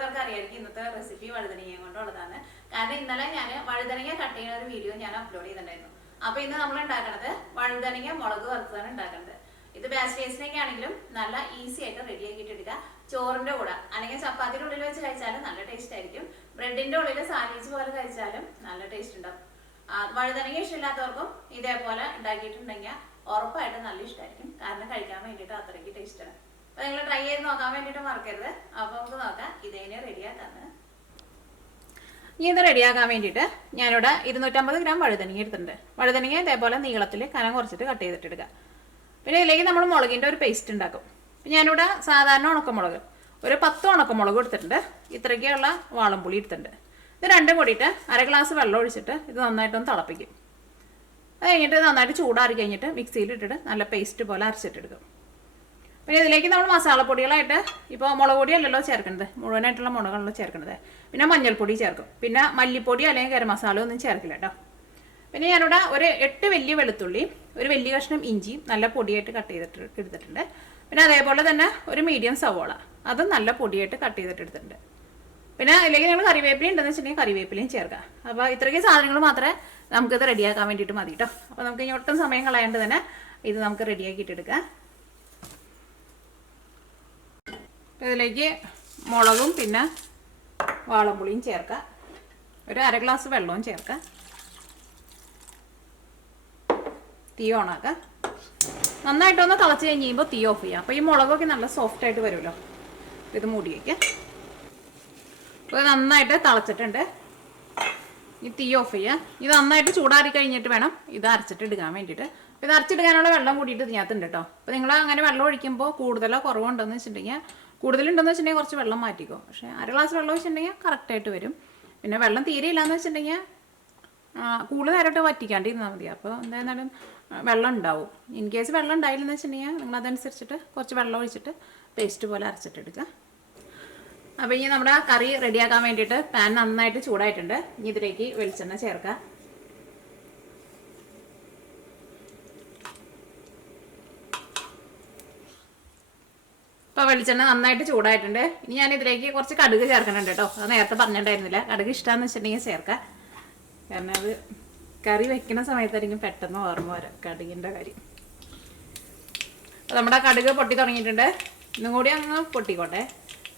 പേർക്ക് അറിയായിരിക്കും ഇന്നത്തെ റെസിപ്പി വഴുതനങ്ങ കൊണ്ടുള്ളതാണ്. കാരണം ഇന്നലെ ഞാൻ വഴുതനങ്ങ കട്ട് ചെയ്യുന്ന ഒരു വീഡിയോ ഞാൻ അപ്ലോഡ് ചെയ്തിട്ടുണ്ടായിരുന്നു. അപ്പൊ ഇന്ന് നമ്മൾ ഉണ്ടാക്കുന്നത് വഴുതനങ്ങ മുളക് വറുത്തതാണ് ഉണ്ടാക്കുന്നത്. ഇത് ബാച്ചിലേഴ്സിനൊക്കെ ആണെങ്കിലും നല്ല ഈസി ആയിട്ട് റെഡി ആക്കിയിട്ട് എടുക്കുക. ചോറിന്റെ കൂടെ അല്ലെങ്കിൽ ചപ്പാത്തിയുടെ ഉള്ളിൽ വെച്ച് കഴിച്ചാലും നല്ല ടേസ്റ്റ് ആയിരിക്കും. ബ്രെഡിന്റെ ഉള്ളിൽ സാൻഡ്വിച്ച് പോലെ കഴിച്ചാലും നല്ല ടേസ്റ്റ് ഉണ്ടാവും. വഴുതനങ്ങ ഇഷ്ടമില്ലാത്തവർക്കും ഇതേപോലെ ഉണ്ടാക്കിയിട്ടുണ്ടെങ്കിൽ ഉറപ്പായിട്ടും നല്ല ഇഷ്ടമായിരിക്കും. കാരണം കഴിക്കാൻ വേണ്ടിയിട്ട് അത്രയ്ക്ക് ടേസ്റ്റാണ്. അപ്പൊ നിങ്ങൾ ട്രൈ ചെയ്ത് നോക്കാൻ വേണ്ടിയിട്ട് മറക്കരുത്. അപ്പൊ നമുക്ക് നോക്കാം ഇതേനെ റെഡിയാക്കാന്ന്. ഇനി ഇത് റെഡിയാക്കാൻ വേണ്ടിയിട്ട് ഞാനിവിടെ 250 ഗ്രാം വഴുതനങ്ങ എടുത്തിട്ടുണ്ട്. വഴുതനങ്ങ ഇതേപോലെ നീളത്തിൽ കനം കുറച്ചിട്ട് കട്ട് ചെയ്തിട്ടെടുക്കുക. പിന്നെ ഇതിലേക്ക് നമ്മൾ മുളകിൻ്റെ ഒരു പേസ്റ്റ് ഉണ്ടാക്കും. ഞാനിവിടെ സാധാരണ ഉണക്കമുളക് ഒരു 10 ഉണക്കമുളക് എടുത്തിട്ടുണ്ട്. ഇത്രയ്ക്കുള്ള വാളംപുളി എടുത്തിട്ടുണ്ട്. ഇത് രണ്ടും കൂടിയിട്ട് 1/2 ഗ്ലാസ് വെള്ളം ഒഴിച്ചിട്ട് ഇത് നന്നായിട്ടൊന്ന് തിളപ്പിക്കും. അത് കഴിഞ്ഞിട്ട് നന്നായിട്ട് ചൂടാറി കഴിഞ്ഞിട്ട് മിക്സിയിൽ ഇട്ടിട്ട് നല്ല പേസ്റ്റ് പോലെ അരച്ചിട്ടെടുക്കും. പിന്നെ ഇതിലേക്ക് നമ്മൾ മസാലപ്പൊടികളായിട്ട് ഇപ്പോൾ മുളക് പൊടി അല്ലല്ലോ ചേർക്കുന്നത്, മുഴുവനായിട്ടുള്ള മുളകാണല്ലോ ചേർക്കുന്നത്. പിന്നെ മഞ്ഞൾപ്പൊടി ചേർക്കും. പിന്നെ മല്ലിപ്പൊടി അല്ലെങ്കിൽ ഗരം മസാല ഒന്നും ചേർക്കില്ല കേട്ടോ. പിന്നെ ഞാനിവിടെ ഒരു 8 വലിയ വെളുത്തുള്ളി, ഒരു വലിയ കഷ്ണം ഇഞ്ചി നല്ല പൊടിയായിട്ട് കട്ട് ചെയ്തിട്ട് എടുത്തിട്ടുണ്ട്. പിന്നെ അതേപോലെ തന്നെ ഒരു മീഡിയം സവോള അതും നല്ല പൊടിയായിട്ട് കട്ട് ചെയ്തിട്ട് എടുത്തിട്ടുണ്ട്. പിന്നെ ഇതിലേക്ക് നിങ്ങൾ കറിവേപ്പില ഉണ്ടെന്ന് വെച്ചിട്ടുണ്ടെങ്കിൽ കറിവേപ്പിലയും ചേർക്കാം. അപ്പോൾ ഇത്രയ്ക്ക് സാധനങ്ങൾ മാത്രമേ നമുക്കിത് റെഡിയാക്കാൻ വേണ്ടിയിട്ട് മതി കേട്ടോ. അപ്പോൾ നമുക്ക് ഇനി ഒട്ടും സമയം കളയാണ്ട് തന്നെ ഇത് നമുക്ക് റെഡിയാക്കിയിട്ട് എടുക്കാം. ഇതിലേക്ക് മുളകും പിന്നെ വാളംപുളിയും ചേർക്കാം. ഒരു 1/2 ഗ്ലാസ് വെള്ളവും ചേർക്കാം. തീ ഓണാക്കാം. നന്നായിട്ടൊന്ന് തിളച്ച് കഴിഞ്ഞ് കഴിയുമ്പോൾ തീ ഓഫ് ചെയ്യാം. അപ്പോൾ ഈ മുളകൊക്കെ നല്ല സോഫ്റ്റ് ആയിട്ട് വരുമല്ലോ. ഇത് മൂടി വയ്ക്കാം. അപ്പോൾ നന്നായിട്ട് തിളച്ചിട്ടുണ്ട്. ഈ തീ ഓഫ് ചെയ്യുക. ഇത് നന്നായിട്ട് ചൂടാറി കഴിഞ്ഞിട്ട് വേണം ഇത് അരച്ചിട്ട് എടുക്കാൻ വേണ്ടിയിട്ട്. അപ്പോൾ ഇത് അരച്ചിടുക്കാനുള്ള വെള്ളം കൂടിയിട്ട് ഇതിനകത്തുണ്ട് കേട്ടോ. അപ്പോൾ നിങ്ങൾ അങ്ങനെ വെള്ളം ഒഴിക്കുമ്പോൾ കൂടുതലോ കുറവുണ്ടെന്ന് വെച്ചിട്ടുണ്ടെങ്കിൽ കൂടുതലുണ്ടെന്ന് വെച്ചിട്ടുണ്ടെങ്കിൽ കുറച്ച് വെള്ളം മാറ്റിക്കോ. പക്ഷേ 1/2 ഗ്ലാസ് വെള്ളം വെച്ചിട്ടുണ്ടെങ്കിൽ കറക്റ്റായിട്ട് വരും. പിന്നെ വെള്ളം തീരെ ഇല്ലയെന്ന് വെച്ചിട്ടുണ്ടെങ്കിൽ കൂടുതൽ നേരമായിട്ട് വറ്റിക്കാണ്ടിരുന്നാൽ മതി. അപ്പോൾ എന്തായാലും വെള്ളം ഉണ്ടാവും. ഇൻ കേസ് വെള്ളം ഉണ്ടായില്ലെന്ന് വെച്ചിട്ടുണ്ടെങ്കിൽ നിങ്ങളതനുസരിച്ചിട്ട് കുറച്ച് വെള്ളം ഒഴിച്ചിട്ട് പേസ്റ്റ് പോലെ അരച്ചിട്ടെടുക്കുക. അപ്പോൾ ഇനി നമ്മുടെ കറി റെഡിയാക്കാൻ വേണ്ടിയിട്ട് പാൻ നന്നായിട്ട് ചൂടായിട്ടുണ്ട്. ഇനി ഇതിലേക്ക് വെളിച്ചെണ്ണ ചേർക്കുക. ഇപ്പോൾ വെളിച്ചെണ്ണ നന്നായിട്ട് ചൂടായിട്ടുണ്ട്. ഇനി ഞാൻ ഇതിലേക്ക് കുറച്ച് കടുക് ചേർക്കുന്നുണ്ട് കേട്ടോ. അത് നേരത്തെ പറഞ്ഞിട്ടുണ്ടായിരുന്നില്ല. കടുക് ഇഷ്ടമാണെന്ന് വെച്ചിട്ടുണ്ടെങ്കിൽ ചേർക്കാം. കാരണം അത് കറി വെക്കുന്ന സമയത്തായിരിക്കും പെട്ടെന്ന് ഓർമ്മ വരാം കടുകിൻ്റെ കാര്യം. അപ്പോൾ നമ്മുടെ കടുക് പൊട്ടി തുടങ്ങിയിട്ടുണ്ട്. ഇന്നും കൂടി അങ്ങ് പൊട്ടിക്കോട്ടെ.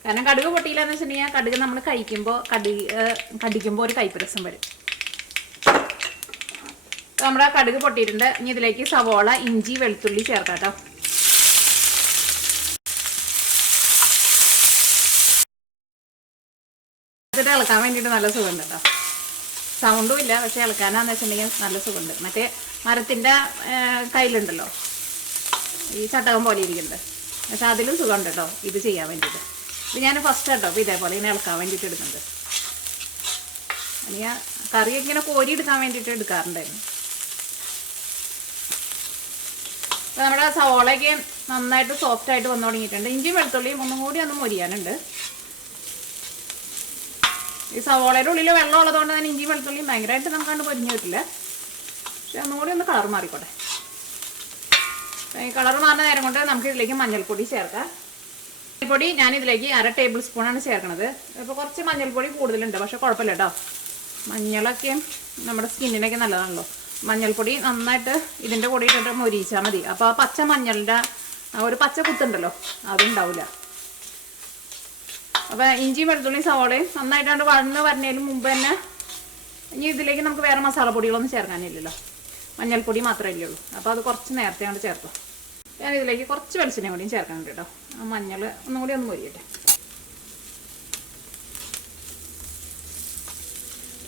കാരണം കടുക് പൊട്ടിയില്ലെന്ന് വെച്ചിട്ടുണ്ടെങ്കിൽ കടുക് നമ്മൾ കടിക്കുമ്പോൾ ഒരു കയ്പ്പ് വരും. നമ്മുടെ കടുക് പൊട്ടിയിട്ടുണ്ട്. ഇനി ഇതിലേക്ക് സവോള, ഇഞ്ചി, വെളുത്തുള്ളി ചേർക്കാം കേട്ടോ. ഇതിട്ട് ഇളക്കാൻ വേണ്ടിയിട്ട് നല്ല സുഖമുണ്ട് കേട്ടോ. സൗണ്ടും ഇല്ല, പക്ഷെ ഇളക്കാനാന്ന് വെച്ചിട്ടുണ്ടെങ്കിൽ നല്ല സുഖമുണ്ട്. മറ്റേ മരത്തിൻ്റെ കയ്യിലുണ്ടല്ലോ ഈ ചട്ടകം പോലെ ഇരിക്കുന്നുണ്ട്, പക്ഷെ അതിലും സുഖമുണ്ട് കേട്ടോ ഇത് ചെയ്യാൻ വേണ്ടിയിട്ട്. ഇത് ഞാൻ ഫസ്റ്റ് കേട്ടോ അപ്പോൾ ഇതേപോലെ ഇങ്ങനെ ഇളക്കാൻ വേണ്ടിയിട്ട് എടുക്കുന്നുണ്ട്. അല്ലെങ്കിൽ കറി ഇങ്ങനെ കോരി എടുക്കാൻ വേണ്ടിയിട്ട് എടുക്കാറുണ്ടായിരുന്നു. അപ്പോൾ നമ്മുടെ സവോളയ്ക്ക് നന്നായിട്ട് സോഫ്റ്റായിട്ട് വന്നു തുടങ്ങിയിട്ടുണ്ട്. ഇഞ്ചിയും വെളുത്തുള്ളിയും ഒന്നും കൂടി ഒന്ന് മൊരിയാനുണ്ട്. ഈ സവോളയുടെ ഉള്ളിൽ വെള്ളം ഉള്ളതുകൊണ്ട് തന്നെ ഇഞ്ചി വെളുത്തുള്ളിയും ഭയങ്കരമായിട്ട് നമുക്കണ്ട് പൊരിഞ്ഞു കിട്ടില്ല. പക്ഷെ ഒന്നും കൂടി ഒന്ന് കളർ മാറിക്കോട്ടെ. ഈ കളർ മാറുന്ന നേരം കൊണ്ട് നമുക്ക് ഇതിലേക്ക് മഞ്ഞൾപ്പൊടി ചേർക്കാം. മഞ്ഞൾപ്പൊടി ഞാനിതിലേക്ക് 1/2 ടേബിൾ സ്പൂണാണ് ചേർക്കുന്നത്. ഇപ്പോൾ കുറച്ച് മഞ്ഞൾപ്പൊടി കൂടുതലുണ്ട്, പക്ഷെ കുഴപ്പമില്ല കേട്ടോ. മഞ്ഞളൊക്കെ നമ്മുടെ സ്കിന്നിനൊക്കെ നല്ലതാണല്ലോ. മഞ്ഞൾപ്പൊടി നന്നായിട്ട് ഇതിൻ്റെ കൂടെ ഇട്ടിട്ട് മൊരിയിച്ചാൽ മതി. അപ്പോൾ ആ പച്ച മഞ്ഞളിൻ്റെ ഒരു പച്ച കുത്തുണ്ടല്ലോ അതുണ്ടാവില്ല. അപ്പോൾ ഇഞ്ചി വെളുത്തുള്ളി സവോളയും നന്നായിട്ടാണ്ട് വരണതിന് മുമ്പ് തന്നെ ഇനി ഇതിലേക്ക് നമുക്ക് വേറെ മസാലപ്പൊടികളൊന്നും ചേർക്കാനില്ലല്ലോ, മഞ്ഞൾപ്പൊടി മാത്രമേ ഉള്ളൂ. അപ്പോൾ അത് കുറച്ച് നേരത്തെ കൊണ്ട് ചേർക്കും. ഞാൻ ഇതിലേക്ക് കുറച്ച് വെളിച്ചെണ്ണ കൂടിയും ചേർക്കാനുണ്ട് കേട്ടോ. ആ മഞ്ഞൾ ഒന്നും കൂടി ഒന്ന് മൊരിയട്ടെ.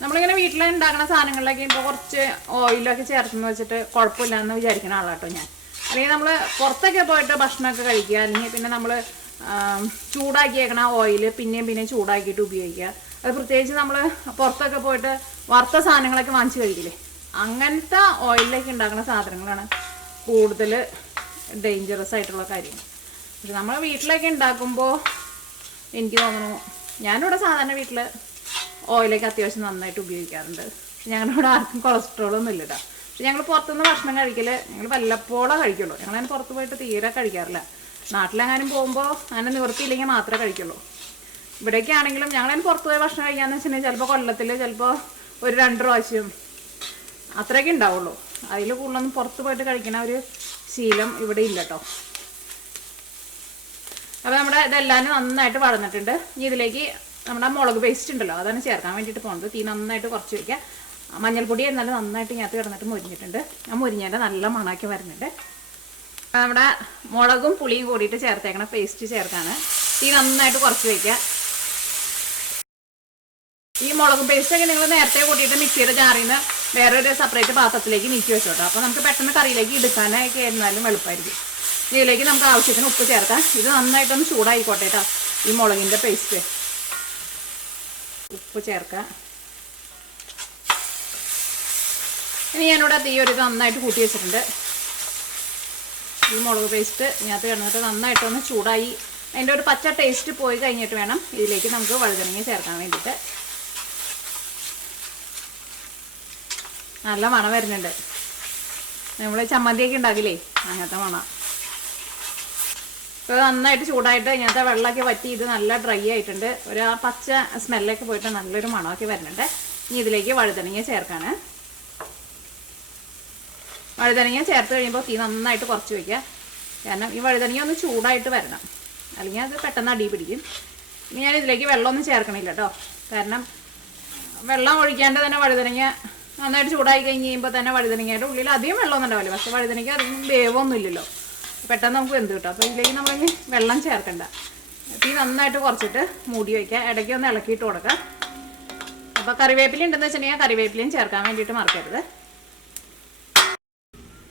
നമ്മളിങ്ങനെ വീട്ടിൽ ഉണ്ടാക്കുന്ന സാധനങ്ങളിലൊക്കെ ഇപ്പോൾ കുറച്ച് ഓയിലൊക്കെ ചേർത്തെന്ന് വെച്ചിട്ട് കുഴപ്പമില്ല എന്ന് വിചാരിക്കുന്ന ആളാട്ടോ ഞാൻ. അല്ലെങ്കിൽ നമ്മൾ പുറത്തൊക്കെ പോയിട്ട് ഭക്ഷണമൊക്കെ കഴിക്കുക, അല്ലെങ്കിൽ പിന്നെ നമ്മൾ ചൂടാക്കിയേക്കണ ഓയിൽ പിന്നെയും ചൂടാക്കിയിട്ട് ഉപയോഗിക്കുക. അത് പ്രത്യേകിച്ച് നമ്മൾ പുറത്തൊക്കെ പോയിട്ട് വറുത്ത സാധനങ്ങളൊക്കെ വാങ്ങിച്ച് കഴിക്കില്ലേ, അങ്ങനത്തെ ഓയിലിലേക്ക് ഉണ്ടാക്കുന്ന സാധനങ്ങളാണ് കൂടുതൽ ഡേഞ്ചറസ് ആയിട്ടുള്ള കാര്യങ്ങൾ. പക്ഷെ നമ്മൾ വീട്ടിലൊക്കെ ഉണ്ടാക്കുമ്പോൾ എനിക്ക് തോന്നുന്നു, ഞാനിവിടെ സാധാരണ വീട്ടിൽ ഓയിലൊക്കെ അത്യാവശ്യം നന്നായിട്ട് ഉപയോഗിക്കാറുണ്ട്. പക്ഷെ ഞങ്ങളിവിടെ ആർക്കും കൊളസ്ട്രോളൊന്നും ഇല്ല കേട്ടോ. പക്ഷെ ഞങ്ങൾ പുറത്തുനിന്ന് ഭക്ഷണം കഴിക്കൽ ഞങ്ങൾ വല്ലപ്പോഴേ കഴിക്കുള്ളൂ. ഞങ്ങളതിന് പുറത്ത് പോയിട്ട് തീരെ കഴിക്കാറില്ല. നാട്ടിലെങ്ങാനും പോകുമ്പോൾ അങ്ങനെ നിവൃത്തിയില്ലെങ്കിൽ മാത്രമേ കഴിക്കുള്ളൂ. ഇവിടേക്ക് ആണെങ്കിലും ഞങ്ങളതിന് പുറത്ത് പോയി ഭക്ഷണം കഴിക്കാന്ന് വെച്ചിട്ടുണ്ടെങ്കിൽ ചിലപ്പോൾ കൊല്ലത്തിൽ ചിലപ്പോൾ ഒരു 2 പ്രാവശ്യം അത്രയൊക്കെ ഉണ്ടാവുള്ളൂ. അതിൽ കൂടുതലൊന്നും പുറത്ത് പോയിട്ട് കഴിക്കണ ഒരു ശീലം ഇവിടെ ഇല്ല കേട്ടോ. അപ്പോൾ നമ്മുടെ ഇതെല്ലാം നന്നായിട്ട് വഴന്നിട്ടുണ്ട്. ഇനി ഇതിലേക്ക് നമ്മുടെ മുളക് പേസ്റ്റ് ഉണ്ടല്ലോ അതാണ് ചേർക്കാൻ വേണ്ടിയിട്ട് പോകുന്നത്. തീ നന്നായിട്ട് കുറച്ച് വയ്ക്കുക. മഞ്ഞൾപ്പൊടി എന്നാലും നന്നായിട്ട് ഇതിനകത്ത് കിടന്നിട്ട് മുരിഞ്ഞിട്ടുണ്ട്. ആ മുരിഞ്ഞതിൻ്റെ നല്ല മണാക്കി വരുന്നുണ്ട്. നമ്മുടെ മുളകും പുളിയും കൂടിയിട്ട് ചേർത്തേക്കണ പേസ്റ്റ് ചേർക്കാണ്. തീ നന്നായിട്ട് കുറച്ച് വയ്ക്കുക. ഈ മുളക് പേസ്റ്റൊക്കെ നിങ്ങൾ നേരത്തെ കൂട്ടിയിട്ട് മിക്സിയുടെ ജാറിൽ നിന്ന് വേറൊരു സെപ്പറേറ്റ് പാത്രത്തിലേക്ക് നീക്കി വെച്ചോട്ടോ. അപ്പോൾ നമുക്ക് പെട്ടെന്ന് കറിയിലേക്ക് എടുക്കാനൊക്കെ ആയിരുന്നാലും എളുപ്പമായിരിക്കും. ഇതിലേക്ക് നമുക്ക് ആവശ്യത്തിന് ഉപ്പ് ചേർക്കാം. ഇത് നന്നായിട്ടൊന്ന് ചൂടായിക്കോട്ടെ കേട്ടോ. ഈ മുളകിൻ്റെ പേസ്റ്റ് ഉപ്പ് ചേർക്കാം. ഇനി ഞാനിവിടെ തീ ഒരു നന്നായിട്ട് കൂട്ടി വെച്ചിട്ടുണ്ട്. ഈ മുളക് പേസ്റ്റ് ഇതിനകത്ത് കിടന്നിട്ട് നന്നായിട്ടൊന്ന് ചൂടായി അതിൻ്റെ ഒരു പച്ച ടേസ്റ്റ് പോയി കഴിഞ്ഞിട്ട് വേണം ഇതിലേക്ക് നമുക്ക് വഴുതനങ്ങ ചേർക്കാൻ വേണ്ടിയിട്ട്. നല്ല മണം വരുന്നുണ്ട്. നമ്മൾ ചമ്മന്തിയൊക്കെ ഉണ്ടാക്കില്ലേ അങ്ങനത്തെ മണം. ഇപ്പോൾ നന്നായിട്ട് ചൂടായിട്ട് ഇങ്ങനത്തെ വെള്ളമൊക്കെ വറ്റി ഇത് നല്ല ഡ്രൈ ആയിട്ടുണ്ട്. ഒരു ആ പച്ച സ്മെല്ലൊക്കെ പോയിട്ട് നല്ലൊരു മണമൊക്കെ വരുന്നുണ്ട്. ഇനി ഇതിലേക്ക് വഴുതനങ്ങ ചേർക്കാണ്. വഴുതനങ്ങ ചേർത്ത് കഴിയുമ്പോൾ തീ നന്നായിട്ട് കുറച്ച് വയ്ക്കുക. കാരണം ഈ വഴുതനങ്ങ ഒന്ന് ചൂടായിട്ട് വരണം, അല്ലെങ്കിൽ അത് പെട്ടെന്ന് അടി പിടിക്കും. ഇനി ഞാൻ ഇതിലേക്ക് വെള്ളമൊന്നും ചേർക്കണില്ല കേട്ടോ. കാരണം വെള്ളം ഒഴിക്കാണ്ട് തന്നെ വഴുതനങ്ങ നന്നായിട്ട് ചൂടായി കഴിഞ്ഞ് കഴിയുമ്പോൾ തന്നെ വഴുതനങ്ങയുടെ ഉള്ളിൽ അധികം വെള്ളമൊന്നും ഉണ്ടാവില്ല. പക്ഷേ വഴുതനങ്ങ അധികം വേവൊന്നും ഇല്ലല്ലോ, പെട്ടെന്ന് നമുക്ക് വെന്ത് കിട്ടും. അപ്പോൾ ഇതിലേക്ക് നമ്മൾ വെള്ളം ചേർക്കണ്ട. തീ നന്നായിട്ട് കുറച്ചിട്ട് മൂടി വയ്ക്കുക. ഇടയ്ക്ക് ഒന്ന് ഇളക്കിയിട്ട് കൊടുക്കുക. അപ്പോൾ കറിവേപ്പില ഉണ്ടെന്ന് വെച്ചിട്ടുണ്ടെങ്കിൽ കറിവേപ്പിലയും ചേർക്കാൻ വേണ്ടിയിട്ട് മറക്കരുത്.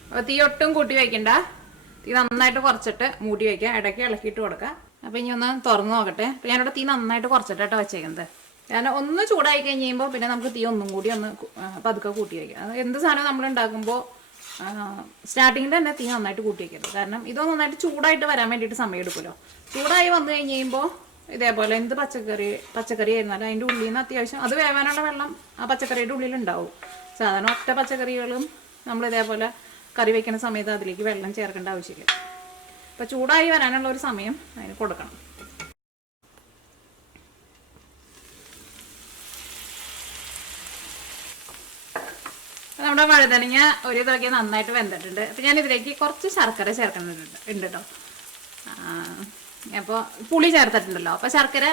അപ്പോൾ തീ ഒട്ടും കൂട്ടി വയ്ക്കണ്ട. തീ നന്നായിട്ട് കുറച്ചിട്ട് മൂടി വയ്ക്കുക. ഇടയ്ക്ക് ഇളക്കിയിട്ട് കൊടുക്കുക. അപ്പോൾ ഇനി ഒന്ന് തുറന്ന് നോക്കട്ടെ. അപ്പോൾ ഞാനിവിടെ തീ നന്നായിട്ട് കുറച്ചിട്ടാണ് വെച്ചേക്കുന്നത്. കാരണം ഒന്ന് ചൂടായി കഴിഞ്ഞ് കഴിയുമ്പോൾ പിന്നെ നമുക്ക് തീ ഒന്നും കൂടി ഒന്ന് പതുക്കെ കൂട്ടി വയ്ക്കുക. അത് എന്ത് സാധനം നമ്മൾ ഉണ്ടാക്കുമ്പോൾ സ്റ്റാർട്ടിങ്ങിൽ തന്നെ തീ നന്നായിട്ട് കൂട്ടി വയ്ക്കരുത്. കാരണം ഇതൊന്നും നന്നായിട്ട് ചൂടായിട്ട് വരാൻ വേണ്ടിയിട്ട് സമയം എടുക്കുമല്ലോ. ചൂടായി വന്നു കഴിഞ്ഞ് കഴിയുമ്പോൾ ഇതേപോലെ എന്ത് പച്ചക്കറി ആയിരുന്നാലും അതിൻ്റെ ഉള്ളിൽ നിന്ന് അത്യാവശ്യം അത് വേവാനുള്ള വെള്ളം ആ പച്ചക്കറിയുടെ ഉള്ളിലുണ്ടാവും. സാധാരണ ഒറ്റ പച്ചക്കറികളും നമ്മൾ ഇതേപോലെ കറി വയ്ക്കുന്ന സമയത്ത് അതിലേക്ക് വെള്ളം ചേർക്കേണ്ട ആവശ്യമില്ല. അപ്പോൾ ചൂടായി വരാനുള്ള ഒരു സമയം അതിന് കൊടുക്കണം. നമ്മുടെ വഴുതനങ്ങ ഒരു ഇതൊക്കെ നന്നായിട്ട് വെന്തിട്ടുണ്ട്. അപ്പോൾ ഞാൻ ഇതിലേക്ക് കുറച്ച് ശർക്കര ചേർക്കുന്നുണ്ട് കേട്ടോ. അപ്പോൾ പുളി ചേർത്തിട്ടുണ്ടല്ലോ. അപ്പോൾ ശർക്കര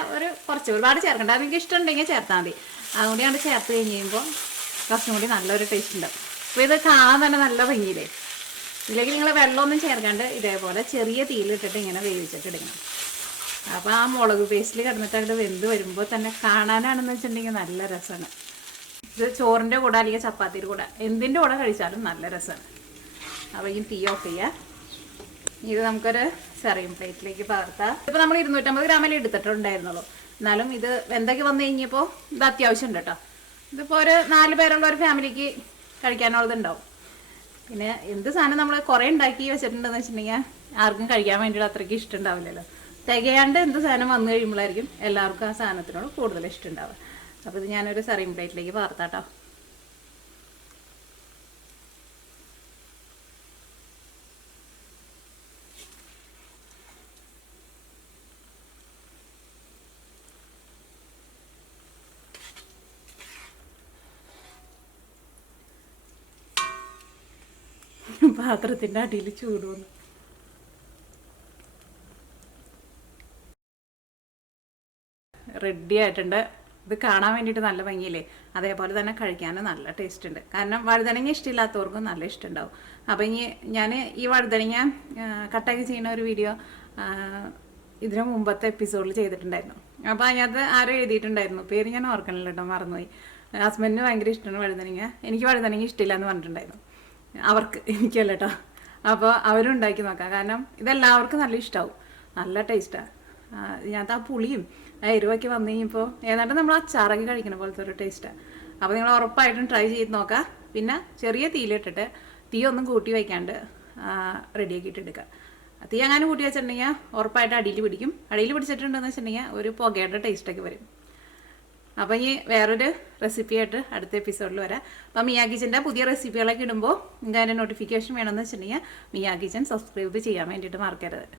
കുറച്ച് ഒരുപാട് ചേർക്കണ്ട. അതെനിക്ക് ഇഷ്ടമുണ്ടെങ്കിൽ ചേർത്താൽ മതി. അതുകൊണ്ട് ഞാൻ ചേർത്ത് കഴിഞ്ഞ് കഴിയുമ്പോൾ കുറച്ചും കൂടി നല്ലൊരു ടേസ്റ്റ് ഉണ്ടാവും. അപ്പോൾ ഇത് കാണാൻ തന്നെ നല്ല ഭംഗിയില്ലേ. ഇതിലേക്ക് നിങ്ങൾ വെള്ളമൊന്നും ചേർക്കാണ്ട് ഇതേപോലെ ചെറിയ തീയിലിട്ടിട്ട് ഇങ്ങനെ വേവിച്ചിട്ട് എടുക്കണം. അപ്പോൾ ആ മുളക് പേസ്റ്റിൽ കിടന്നിട്ട് അങ്ങോട്ട് വെന്ത് വരുമ്പോൾ തന്നെ കാണാനാണെന്ന് വെച്ചിട്ടുണ്ടെങ്കിൽ നല്ല രസമാണ്. ഇത് ചോറിൻ്റെ കൂടെ അല്ലെങ്കിൽ ചപ്പാത്തിയുടെ കൂടെ എന്തിൻ്റെ കൂടെ കഴിച്ചാലും നല്ല രസമാണ്. അപ്പോൾ ഈ തീ ഓഫ് ചെയ്യുക. ഇത് നമുക്കൊരു സെർവിങ് പ്ലേറ്റിലേക്ക് പകർത്താം. ഇപ്പോൾ നമ്മൾ 250 ഗ്രാമിൽ എടുത്തിട്ടുണ്ടായിരുന്നുള്ളൂ. എന്നാലും ഇത് എന്തൊക്കെ വന്നു കഴിഞ്ഞപ്പോൾ ഇത് അത്യാവശ്യം ഉണ്ട് കേട്ടോ. ഇതിപ്പോൾ ഒരു 4 പേരുള്ള ഒരു ഫാമിലിക്ക് കഴിക്കാനുള്ളതുണ്ടാവും. പിന്നെ എന്ത് സാധനം നമ്മൾ കുറേ ഉണ്ടാക്കി വെച്ചിട്ടുണ്ടെന്ന് വെച്ചിട്ടുണ്ടെങ്കിൽ ആർക്കും കഴിക്കാൻ വേണ്ടിയിട്ട് അത്രയ്ക്ക് ഇഷ്ടം ഉണ്ടാവില്ലല്ലോ. തികയാണ്ട് എന്ത് സാധനം വന്നു കഴിയുമ്പോഴായിരിക്കും എല്ലാവർക്കും ആ സാധനത്തിനോട് കൂടുതൽ ഇഷ്ടം ഉണ്ടാവുക. അപ്പോൾ ഇത് ഞാനൊരു സെർവിങ് പ്ലേറ്റിലേക്ക് പകർത്താട്ടോ. പാത്രത്തിൻ്റെ അടിയിൽ ചൂട് വന്നു. റെഡി ആയിട്ടുണ്ട്. ഇത് കാണാൻ വേണ്ടിയിട്ട് നല്ല ഭംഗിയില്ലേ, അതേപോലെ തന്നെ കഴിക്കാനും നല്ല ടേസ്റ്റ് ഉണ്ട്. കാരണം വഴുതനങ്ങ ഇഷ്ടമില്ലാത്തവർക്കും നല്ല ഇഷ്ടമുണ്ടാവും. അപ്പോൾ ഇനി ഞാൻ ഈ വഴുതനങ്ങ കട്ടാക്കി ചെയ്യുന്ന ഒരു വീഡിയോ ഇതിന് മുമ്പത്തെ എപ്പിസോഡിൽ ചെയ്തിട്ടുണ്ടായിരുന്നു. അപ്പോൾ അതിനകത്ത് ആരും എഴുതിയിട്ടുണ്ടായിരുന്നു, പേര് ഞാൻ ഓർക്കണില്ല കേട്ടോ, മറന്നുപോയി. ഹസ്ബൻഡിന് ഭയങ്കര ഇഷ്ടമാണ് വഴുതനങ്ങ. എനിക്ക് വഴുതനങ്ങ ഇഷ്ടമില്ല എന്ന് പറഞ്ഞിട്ടുണ്ടായിരുന്നു. അവർക്ക്, എനിക്കല്ല കേട്ടോ. അപ്പോൾ അവരും ഉണ്ടാക്കി നോക്കാം. കാരണം ഇതെല്ലാവർക്കും നല്ല ഇഷ്ടമാവും, നല്ല ടേസ്റ്റാണ്. ഇതിനകത്ത് ആ പുളിയും ആ എരിവൊക്കെ വന്നു കഴിഞ്ഞപ്പോൾ ഏതാണ്ട് നമ്മൾ അച്ചാറൊക്കെ കഴിക്കുന്ന പോലത്തെ ഒരു ടേസ്റ്റാണ്. അപ്പോൾ നിങ്ങൾ ഉറപ്പായിട്ടും ട്രൈ ചെയ്ത് നോക്കാം. പിന്നെ ചെറിയ തീയിലിട്ടിട്ട് തീ ഒന്നും കൂട്ടി വയ്ക്കാണ്ട് റെഡിയാക്കിയിട്ട് എടുക്കുക. തീ അങ്ങനെ കൂട്ടി വെച്ചിട്ടുണ്ടെങ്കിൽ ഉറപ്പായിട്ട് അടിയിൽ പിടിക്കും. അടിയിൽ പിടിച്ചിട്ടുണ്ടെന്ന് വെച്ചിട്ടുണ്ടെങ്കിൽ ഒരു പുകയുടെ ടേസ്റ്റൊക്കെ വരും. അപ്പോൾ ഇനി വേറൊരു റെസിപ്പിയായിട്ട് അടുത്ത എപ്പിസോഡിൽ വരാം. അപ്പോൾ മിയ കിച്ചൻ്റെ പുതിയ റെസിപ്പികളൊക്കെ ഇടുമ്പോൾ നിങ്ങൾക്ക് അതിൻ്റെ നോട്ടിഫിക്കേഷൻ വേണമെന്ന് വെച്ചിട്ടുണ്ടെങ്കിൽ മിയ കിച്ചൻ സബ്സ്ക്രൈബ് ചെയ്യാൻ വേണ്ടിയിട്ട് മറക്കരുത്.